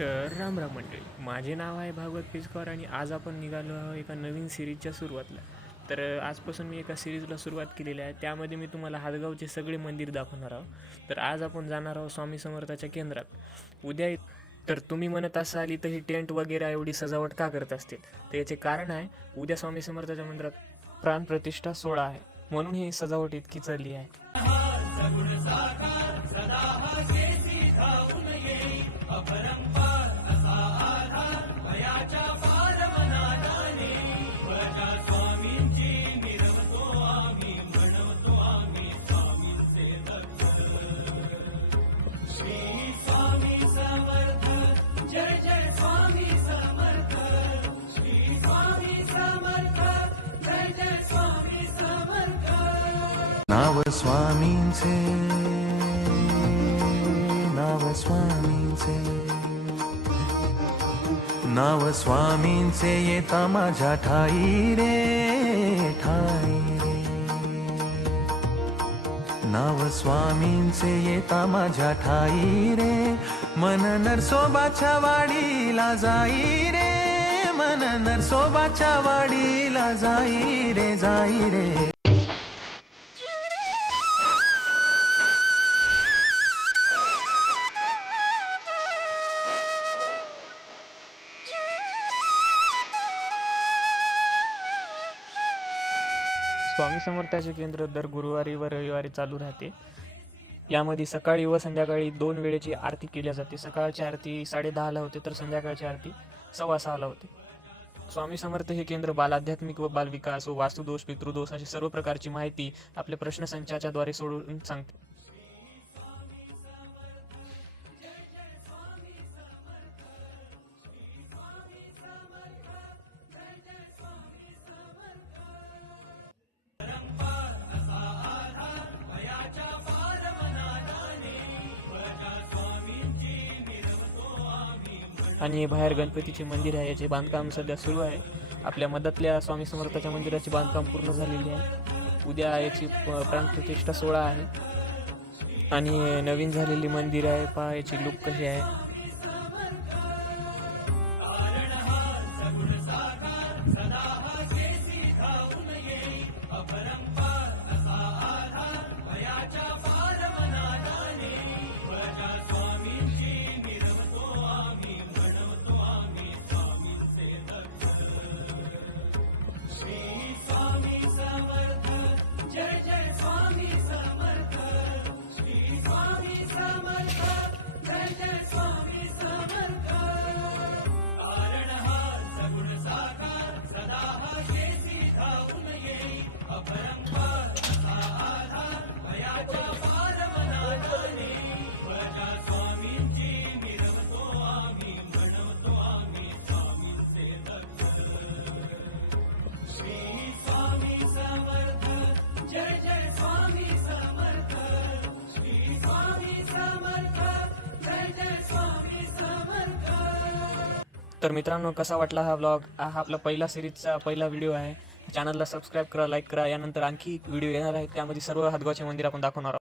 तर राम राम मंडळी, माझे नाव आहे भागवत पिचकर आणि आज आपण निघालो आहोत एका नवीन सिरीजच्या सुरुवातीला. तर आजपासून मी एका सिरीजला सुरुवात केलेली आहे, त्यामध्ये मी तुम्हाला हातगावचे सगळे मंदिर दाखवणार आहोत. तर आज आपण जाणार आहोत स्वामी समर्थाच्या केंद्रात उद्या. तर तुम्ही म्हणत असाल इथं ही टेंट वगैरे एवढी सजावट का करत असतील, तर याचे कारण आहे उद्या स्वामी समर्थाच्या मंदिरात प्राणप्रतिष्ठा सोहळा आहे, म्हणून ही सजावट इतकी चालली आहे. नाव स्वामींचे, नाव स्वामींचे, नाव स्वामींचे येता माझ्या ठाई रे, ठाई रे. नाव स्वामींचे येता माझ्या ठाई रे, मन नरसोबाच्या वाडीला जाई रे, मन नरसोबाच्या वाडीला जाई रे, जाई रे. स्वामी समर्थाचे केंद्र दर गुरुवारी व रविवारी चालू राहते. यामध्ये सकाळी व संध्याकाळी 2 वेळेची आरती केली जाते. सकाळची आरती 10:30ला होते, तर संध्याकाळची आरती 6:15ला होते. स्वामी समर्थ हे केंद्र बालआध्यात्मिक व बालविकास व वास्तुदोष, पितृदोष अशी सर्व प्रकारची माहिती आपल्या प्रश्नसंचाच्या द्वारे सोडून सांगते. आणि बाहेर गणपतीचे मंदिर आहे, याचे बांधकाम सध्या सुरू आहे. आपल्या मधातल्या स्वामी समर्थाच्या मंदिराचे बांधकाम पूर्ण झालेले आहे. उद्या याची प्राणप्रतिष्ठा सोहळा आहे आणि नवीन झालेली मंदिर आहे. पहा याची लुक कशी आहे. तर मित्रांनो, कसा वाटला हा व्लॉग? हा आपला पहिला सिरीजचा पहिला व्हिडिओ आहे. चॅनलला सबस्क्राईब करा, लाईक करा. यानंतर आणखी व्हिडिओ येणार आहेत, त्यामध्ये सर्व हातगावचे मंदिर आपण दाखवणार आहोत.